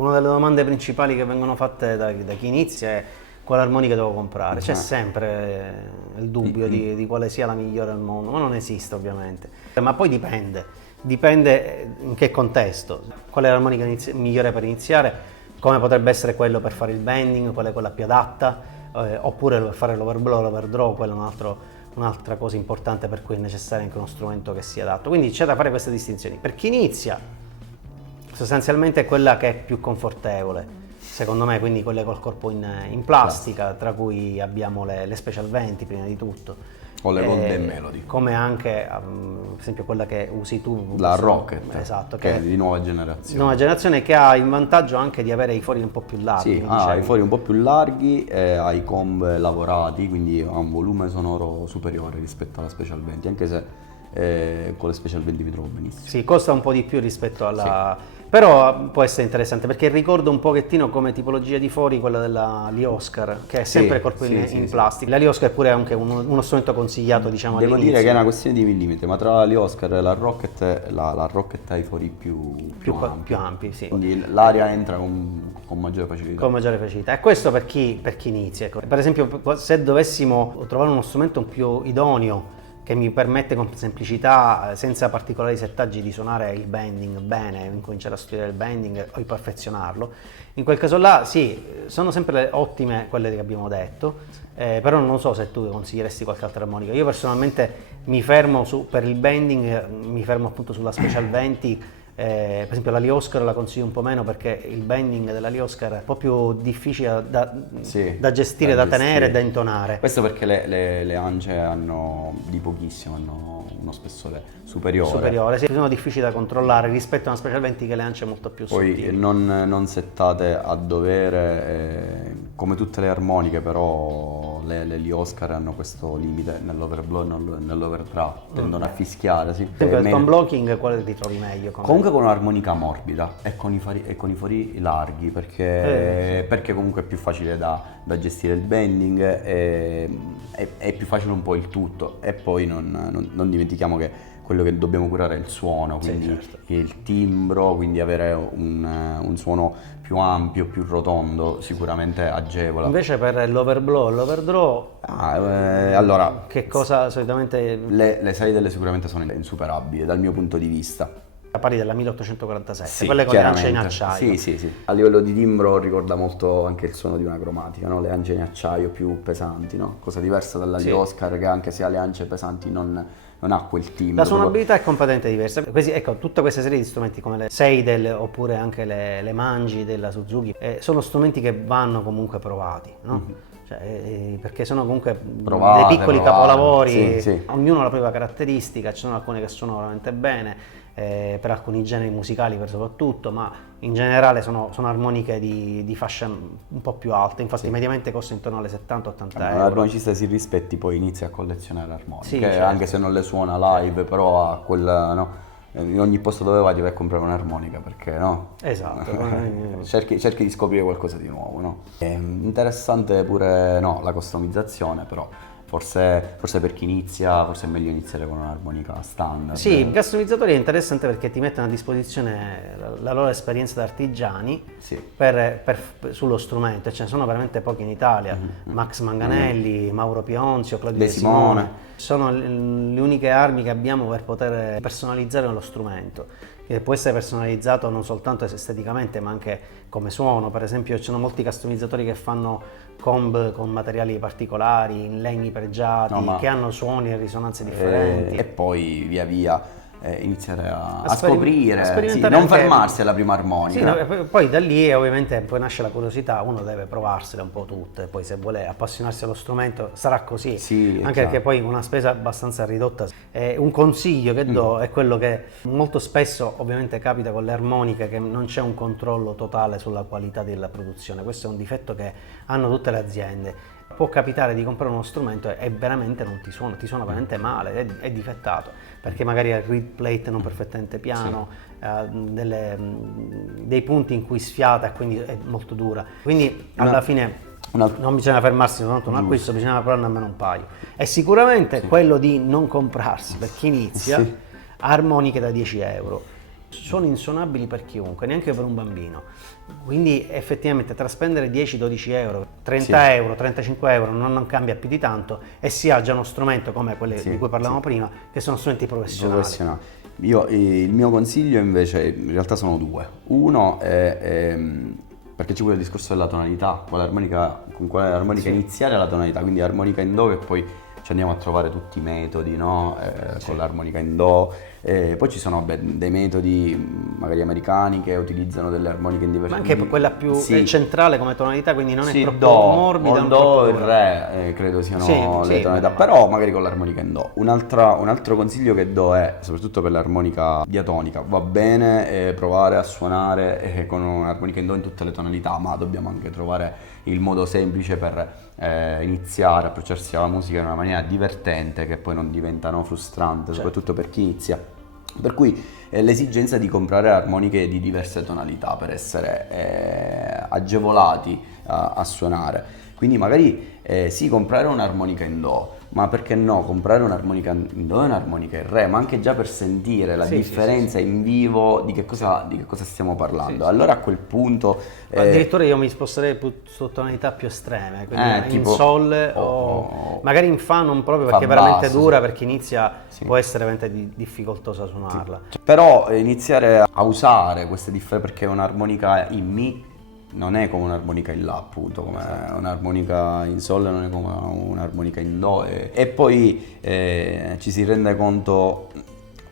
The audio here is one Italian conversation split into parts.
una delle domande principali che vengono fatte da chi inizia è quale armonica devo comprare. C'è sempre il dubbio di quale sia la migliore al mondo, ma non esiste ovviamente. Ma poi dipende in che contesto, qual è l'armonica migliore per iniziare, come potrebbe essere quello per fare il bending, qual è quella più adatta, oppure per fare l'overblow, l'overdraw, quello è un'altra cosa importante per cui è necessario anche uno strumento che sia adatto. Quindi c'è da fare queste distinzioni. Per chi inizia, sostanzialmente è quella che è più confortevole, secondo me, quindi quelle col corpo in plastica, tra cui abbiamo le Special 20 prima di tutto. O le Golden Melody. Come anche, per esempio, quella che usi tu. La Rocket, esatto, che è di nuova generazione. Nuova generazione, che ha il vantaggio anche di avere i fori un po' più larghi. Sì, ha i fori un po' più larghi, ha i comb lavorati, quindi ha un volume sonoro superiore rispetto alla Special 20, anche se con le Special 20 mi trovo benissimo. Sì, costa un po' di più rispetto alla... Sì. Però può essere interessante perché ricordo un pochettino come tipologia di fori quella della Lee Oscar, che è sempre corpo in plastica. La Lee Oscar è pure anche uno strumento consigliato, diciamo, Devo dire che è una questione di millimetri, ma tra la Lee Oscar e la Rocket ha i fori più ampi, sì. Quindi l'aria entra con maggiore facilità. Con maggiore facilità. E questo per chi inizia. Ecco. Per esempio, se dovessimo trovare uno strumento più idoneo, che mi permette con semplicità, senza particolari settaggi, di suonare il bending bene, incominciare a studiare il bending o perfezionarlo. In quel caso là, sì, sono sempre ottime quelle che abbiamo detto, però non so se tu consiglieresti qualche altra armonica. Io personalmente mi fermo per il bending, mi fermo appunto sulla Special 20. Per esempio la Lee Oscar la consiglio un po' meno perché il bending della Lee Oscar è un po' più difficile da gestire, da tenere e da intonare. Questo perché le ance hanno di pochissimo, hanno uno spessore superiore. Sì, sono difficili da controllare rispetto a una Special 20 che le ance è molto più sottili. Poi non settate a dovere, come tutte le armoniche, però le Lee Oscar hanno questo limite nell'overblow e nell'overdraw, tendono a fischiare. Sì. Per esempio il tone blocking quale ti trovi meglio? Comunque con un'armonica morbida e con i fori larghi, perché comunque è più facile da gestire il bending, è più facile un po' il tutto, e poi non dimentichiamo che quello che dobbiamo curare è il suono, quindi certo, il timbro, quindi avere un suono più ampio, più rotondo sicuramente agevola. Invece per l'overblow e l'overdraw, allora, che cosa solitamente... Le salite sicuramente sono insuperabili dal mio punto di vista. Parli della 1847, sì, quelle con le ance in acciaio. Sì. A livello di timbro ricorda molto anche il suono di una cromatica, no? Le ance in acciaio più pesanti, no? Cosa diversa dalla Lee Oscar, che anche se ha le ance pesanti non ha quel timbro. La suonabilità è completamente diversa. Ecco, tutta questa serie di strumenti come le Seidel oppure anche le Manji della Suzuki sono strumenti che vanno comunque provati, no? Perché sono comunque dei piccoli capolavori, ognuno ha la propria caratteristica, ci sono alcune che suonano veramente bene, per alcuni generi musicali soprattutto, ma in generale sono armoniche di fascia un po' più alta, infatti mediamente costano intorno alle 70-80 euro. L'armonicista si rispetti, poi inizia a collezionare armoniche, certo, anche se non le suona live, però ha quella, no? In ogni posto dove vai devi comprare un'armonica, perché no? Esatto. cerchi di scoprire qualcosa di nuovo, no? È interessante pure la customizzazione, però forse per chi inizia, forse è meglio iniziare con un'armonica standard. Sì, i customizzatori è interessante perché ti mettono a disposizione la loro esperienza da artigiani sullo strumento, ce ne sono veramente pochi in Italia. Max Manganelli, Mauro Pionzio, Claudio De Simone. Sono le uniche armi che abbiamo per poter personalizzare lo strumento, che può essere personalizzato non soltanto esteticamente ma anche come suono. Per esempio ci sono molti customizzatori che fanno comb con materiali particolari, in legni pregiati, che hanno suoni e risonanze differenti. E poi via via iniziare a scoprire, non anche, fermarsi alla prima armonica. Poi da lì ovviamente poi nasce la curiosità, uno deve provarsele un po' tutte, poi se vuole appassionarsi allo strumento sarà così, anche perché poi una spesa abbastanza ridotta. Un consiglio che do è quello che molto spesso ovviamente capita con le armoniche, che non c'è un controllo totale sulla qualità della produzione. Questo è un difetto che hanno tutte le aziende. Può capitare di comprare uno strumento e veramente non ti suona veramente male, è difettato, perché magari ha il reed plate non perfettamente piano, dei punti in cui sfiata e quindi è molto dura. Quindi alla fine non bisogna fermarsi soltanto un acquisto, bisogna provarne almeno un paio. E sicuramente quello di non comprarsi, per chi inizia, armoniche da 10 euro. sono insuonabili per chiunque, neanche per un bambino. Quindi effettivamente tra spendere 10-12 euro, 30 euro, 35 euro non cambia più di tanto, e si ha già uno strumento come quelli di cui parlavamo prima, che sono strumenti professionali. Il mio consiglio invece in realtà sono due. Uno è perché ci vuole il discorso della tonalità, con quale armonica iniziare la tonalità, quindi armonica in do, e poi ci andiamo a trovare tutti i metodi, no? Con l'armonica in do. Poi ci sono dei metodi magari americani che utilizzano delle armoniche in diversi. Ma anche quella più centrale come tonalità, quindi non è troppo do, morbida. O do e re credo siano le tonalità, però magari con l'armonica in do. Un altro consiglio che do è, soprattutto per l'armonica diatonica, va bene provare a suonare con un'armonica in do in tutte le tonalità, ma dobbiamo anche trovare il modo semplice per iniziare, approcciarsi alla musica in una maniera divertente, che poi non diventano frustrante, soprattutto per chi inizia. Per cui l'esigenza di comprare armoniche di diverse tonalità per essere agevolati a suonare. Quindi magari sì, comprare un'armonica in do, ma perché no, comprare un'armonica in do e un'armonica in re, ma anche già per sentire la differenza in vivo di che cosa stiamo parlando. Allora a quel punto addirittura io mi sposterei su tonalità più estreme, quindi in sol o magari in fa non proprio, perché è veramente basso, dura, perché inizia può essere veramente difficoltosa suonarla. Però iniziare a usare queste differenze, perché un'armonica in mi non è come un'armonica in la, appunto, come un'armonica in sol non è come un'armonica in do, e poi ci si rende conto,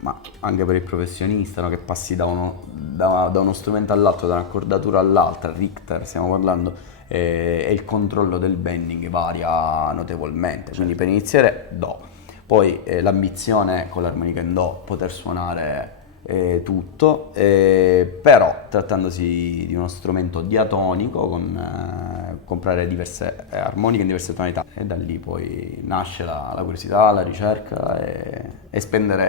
ma anche per il professionista, no, che passi da uno strumento all'altro, da un'accordatura all'altra, Richter stiamo parlando, e il controllo del bending varia notevolmente. Quindi per iniziare do, poi l'ambizione con l'armonica in do poter suonare tutto, però trattandosi di uno strumento diatonico, comprare diverse armoniche in diverse tonalità, e da lì poi nasce la curiosità, la ricerca e spendere